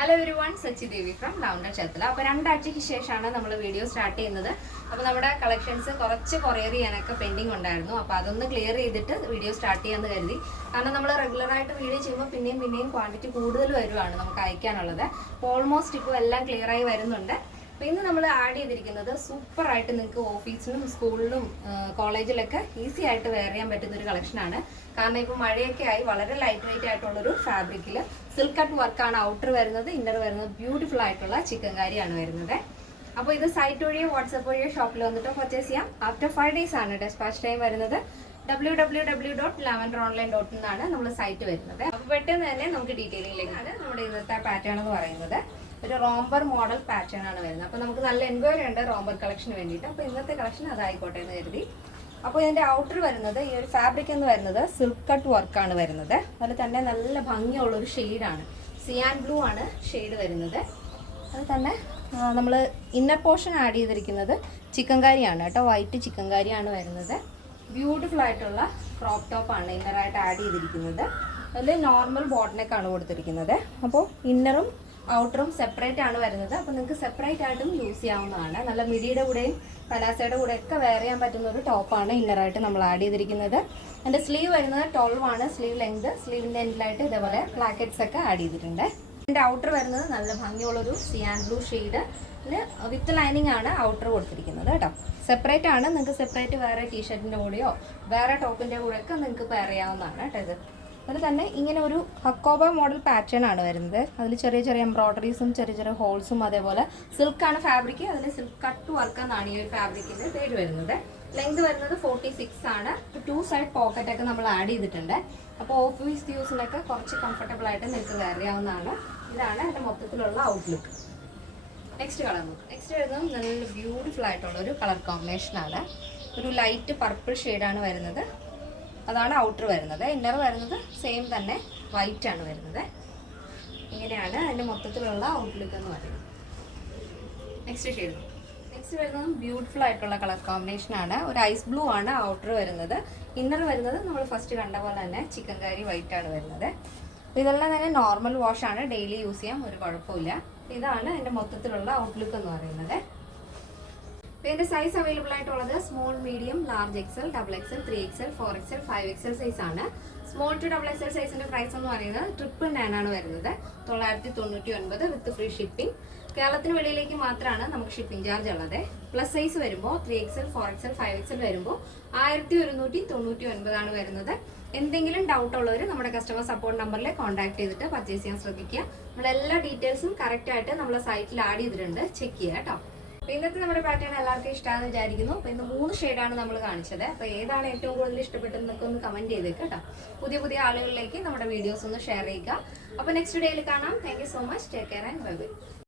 Hello everyone, Sachi Devi from ലൗണ്ടർ ചേർത്തല. അപ്പോൾ രണ്ടാഴ്ചയ്ക്ക് ശേഷമാണ് നമ്മൾ വീഡിയോ സ്റ്റാർട്ട് ചെയ്യുന്നത്. അപ്പോൾ നമ്മുടെ കളക്ഷൻസ് കുറച്ച് കൊറിയർ ചെയ്യാനൊക്കെ പെൻഡിങ് ഉണ്ടായിരുന്നു. അപ്പോൾ അതൊന്ന് ക്ലിയർ ചെയ്തിട്ട് വീഡിയോ സ്റ്റാർട്ട് ചെയ്യാമെന്ന് കരുതി. കാരണം നമ്മൾ റെഗുലറായിട്ട് വീഡിയോ ചെയ്യുമ്പോൾ പിന്നെയും ക്വാണ്ടിറ്റി കൂടുതൽ വരുവാണ് നമുക്ക് അയക്കാനുള്ളത്. അപ്പോൾ ഓൾമോസ്റ്റ് ഇപ്പോൾ എല്ലാം ക്ലിയറായി വരുന്നുണ്ട്. അപ്പോൾ ഇന്ന് നമ്മൾ ആഡ് ചെയ്തിരിക്കുന്നത് സൂപ്പറായിട്ട് നിങ്ങൾക്ക് ഓഫീസിലും സ്കൂളിലും കോളേജിലൊക്കെ ഈസി ആയിട്ട് വെയർ ചെയ്യാൻ പറ്റുന്ന ഒരു കളക്ഷനാണ്. കാരണം ഇപ്പോൾ മഴയൊക്കെ ആയി വളരെ ലൈറ്റ് വെയിറ്റ് ആയിട്ടുള്ളൊരു ഫാബ്രിക്കിൽ സിൽക്ക് കട്ട് വർക്കാണ് ഔട്ടർ വരുന്നത്. ഇന്നർ വരുന്നത് ബ്യൂട്ടിഫുൾ ആയിട്ടുള്ള ചിക്കൻ കാരിയാണ് വരുന്നത്. അപ്പോൾ ഇത് സൈറ്റ് വഴിയോ വാട്സപ്പ് വഴിയോ ഷോപ്പിൽ വന്നിട്ട് പർച്ചേസ് ചെയ്യാം. ആഫ്റ്റർ 5 days ആണ് ഡെസ്പാച്ച് ടൈം വരുന്നത്. www.lavenderonline.in എന്നാണ് നമ്മൾ സൈറ്റ് വരുന്നത്. അപ്പോൾ പെട്ടെന്ന് തന്നെ നമുക്ക് ഡീറ്റെയിലിംഗിലേക്കാണ് നമ്മുടെ ഇന്നത്തെ പാറ്റേൺ എന്ന് പറയുന്നത്. ഒരു റോംബർ മോഡൽ പാറ്റേൺ ആണ് വരുന്നത്. അപ്പോൾ നമുക്ക് നല്ല എൻക്വയറി ഉണ്ട് റോംബർ കളക്ഷന് വേണ്ടിയിട്ട്. അപ്പോൾ ഇന്നത്തെ കളക്ഷൻ അതായിക്കോട്ടെ എന്ന് കരുതി. അപ്പോൾ ഇതിൻ്റെ ഔട്ടർ വരുന്നത് ഈ ഒരു ഫാബ്രിക് എന്ന് വരുന്നത് സിൽക്ക് കട്ട് വർക്കാണ് വരുന്നത്. അതുപോലെ തന്നെ നല്ല ഭംഗിയുള്ളൊരു ഷെയ്ഡാണ്, സിയാൻ ബ്ലൂ ആണ് ഷെയ്ഡ് വരുന്നത്. അത് തന്നെ നമ്മൾ ഇന്നർ പോർഷൻ ആഡ് ചെയ്തിരിക്കുന്നത് ചിക്കൻ കാരിയാണ് കേട്ടോ, വൈറ്റ് ചിക്കൻ കാരിയാണ് വരുന്നത്. ബ്യൂട്ടിഫുൾ ആയിട്ടുള്ള ക്രോപ്പ് ടോപ്പാണ് ഇന്നറായിട്ട് ആഡ് ചെയ്തിരിക്കുന്നത്. അതിൽ നോർമൽ ബോട്ടനൊക്കെയാണ് കൊടുത്തിരിക്കുന്നത്. അപ്പോൾ ഇന്നറും ഔട്ടറും സെപ്പറേറ്റ് ആണ് വരുന്നത്. അപ്പോൾ നിങ്ങൾക്ക് സെപ്പറേറ്റ് ആയിട്ടും യൂസ് ചെയ്യാവുന്നതാണ്. നല്ല മിഡിയുടെ കൂടെയും പലാസയുടെ കൂടെ ഒക്കെ വെയർ ചെയ്യാൻ പറ്റുന്ന ഒരു ടോപ്പാണ് ഇന്നറായിട്ട് നമ്മൾ ആഡ് ചെയ്തിരിക്കുന്നത്. എൻ്റെ സ്ലീവ് വരുന്നത് 12 ആണ് സ്ലീവ് ലെങ്ത്. സ്ലീവിൻ്റെ എൻഡിലായിട്ട് ഇതേപോലെ പ്ലാക്കറ്റ്സ് ഒക്കെ ആഡ് ചെയ്തിട്ടുണ്ട്. എൻ്റെ ഔട്ടർ വരുന്നത് നല്ല ഭംഗിയുള്ളൊരു സിയാൻ ബ്ലൂ ഷെയ്ഡ് വിത്ത് ലൈനിങ് ആണ് ഔട്ടർ കൊടുത്തിരിക്കുന്നത് കേട്ടോ. സെപ്പറേറ്റ് ആണ്. നിങ്ങൾക്ക് സെപ്പറേറ്റ് വേറെ ടീഷർട്ടിൻ്റെ കൂടെയോ വേറെ ടോപ്പിൻ്റെ കൂടെയൊക്കെ നിങ്ങൾക്ക് പെയർ ചെയ്യാവുന്നതാണ് കേട്ടോ ഇത്. അതിൽ തന്നെ ഇങ്ങനെ ഒരു ഹക്കോബ മോഡൽ പാറ്റേൺ ആണ് വരുന്നത്. അതിൽ ചെറിയ ചെറിയ എംബ്രോയ്ഡറീസും ചെറിയ ഹോൾസും അതേപോലെ സിൽക്കാണ് ഫാബ്രിക്. അതിൽ സിൽക്ക് കട്ട് വർക്ക് എന്നാണ് ഈ ഒരു ഫാബ്രിക്കിൻ്റെ പേര് വരുന്നത്. ലെങ്ത് വരുന്നത് 46 ആണ്. 2 സൈഡ് പോക്കറ്റ് ഒക്കെ നമ്മൾ ആഡ് ചെയ്തിട്ടുണ്ട്. അപ്പോൾ ഓഫീസ് യൂസിനൊക്കെ കുറച്ച് കംഫർട്ടബിൾ ആയിട്ട് നിങ്ങൾക്ക് വെയർ ചെയ്യാവുന്നതാണ്. ഇതാണ് എൻ്റെ മൊത്തത്തിലുള്ള ഔട്ട്ലുക്ക്. നെക്സ്റ്റ് കളർ നോക്കാം. നെക്സ്റ്റ് വരുന്നത് നല്ല ബ്യൂട്ടിഫുൾ ആയിട്ടുള്ള ഒരു കളർ കോമ്പിനേഷനാണ്. ഒരു ലൈറ്റ് പർപ്പിൾ ഷെയ്ഡാണ് വരുന്നത്. അതാണ് ഔട്ടർ വരുന്നത്. ഇന്നർ വരുന്നത് സെയിം തന്നെ വൈറ്റ് ആണ് വരുന്നത്. ഇങ്ങനെയാണ് അതിൻ്റെ മൊത്തത്തിലുള്ള ഔട്ട്ലുക്ക് എന്ന് പറയുന്നത്. Next shade. നെക്സ്റ്റ് വരുന്നത് ബ്യൂട്ടിഫുൾ ആയിട്ടുള്ള കളർ കോമ്പിനേഷനാണ്. ഒരു ഐസ് ബ്ലൂ ആണ് ഔട്ടർ വരുന്നത്. ഇന്നർ വരുന്നത് നമ്മൾ ഫസ്റ്റ് കണ്ട പോലെ തന്നെ ചിക്കൻ കാരി വൈറ്റ് ആണ് വരുന്നത്. ഇതെല്ലാം തന്നെ നോർമൽ വാഷ് ആണ്, ഡെയിലി യൂസ് ചെയ്യാം, ഒരു കുഴപ്പമില്ല. ഇതാണ് എൻ്റെ മൊത്തത്തിലുള്ള ഔട്ട്ലുക്ക് എന്ന് പറയുന്നത്. ഇതിൻ്റെ സൈസ് അവൈലബിൾ ആയിട്ടുള്ളത് small, medium, large XL, XXL, 3XL, 4XL, 5XL size ആണ്. സ്മോൾ ടു XXL സൈസിൻ്റെ പ്രൈസ് എന്ന് പറയുന്നത് 999 ആണ് വരുന്നത്. 999 വിത്ത് ഫ്രീ ഷിപ്പിംഗ്. കേരളത്തിന് വെളിയിലേക്ക് മാത്രമാണ് നമുക്ക് ഷിപ്പിംഗ് ചാർജ് ഉള്ളത്. പ്ലസ് സൈസ് വരുമ്പോൾ 3XL, 4XL, 5XL വരുമ്പോൾ 1199 ആണ് വരുന്നത്. എന്തെങ്കിലും ഡൗട്ട് ഉള്ളവർ നമ്മുടെ കസ്റ്റമർ സപ്പോർട്ട് നമ്പറിൽ കോൺടാക്ട് ചെയ്തിട്ട് പർച്ചേസ് ചെയ്യാൻ ശ്രദ്ധിക്കുക. നമ്മുടെ എല്ലാ ഡീറ്റെയിൽസും കറക്റ്റായിട്ട് നമ്മുടെ സൈറ്റിൽ ആഡ് ചെയ്തിട്ടുണ്ട്, ചെക്ക് ചെയ്യുക കേട്ടോ. അപ്പോൾ ഇന്നത്തെ നമ്മുടെ പാറ്റേൺ എല്ലാവർക്കും ഇഷ്ടമാണെന്ന് വിചാരിക്കുന്നു. അപ്പോൾ ഇന്ന് 3 ഷെയ്ഡാണ് നമ്മൾ കാണിച്ചത്. അപ്പോൾ ഏതാണ് ഏറ്റവും കൂടുതൽ ഇഷ്ടപ്പെട്ടതെന്നൊക്കെ ഒന്ന് കമൻറ്റ് ചെയ്തേക്ക് കേട്ടോ. പുതിയ ആളുകളിലേക്ക് നമ്മുടെ വീഡിയോസ് ഒന്ന് ഷെയർ ചെയ്യുക. അപ്പോൾ നെക്സ്റ്റ് ഡേയിൽ കാണാം. Thank you so much. Take care and bye bye.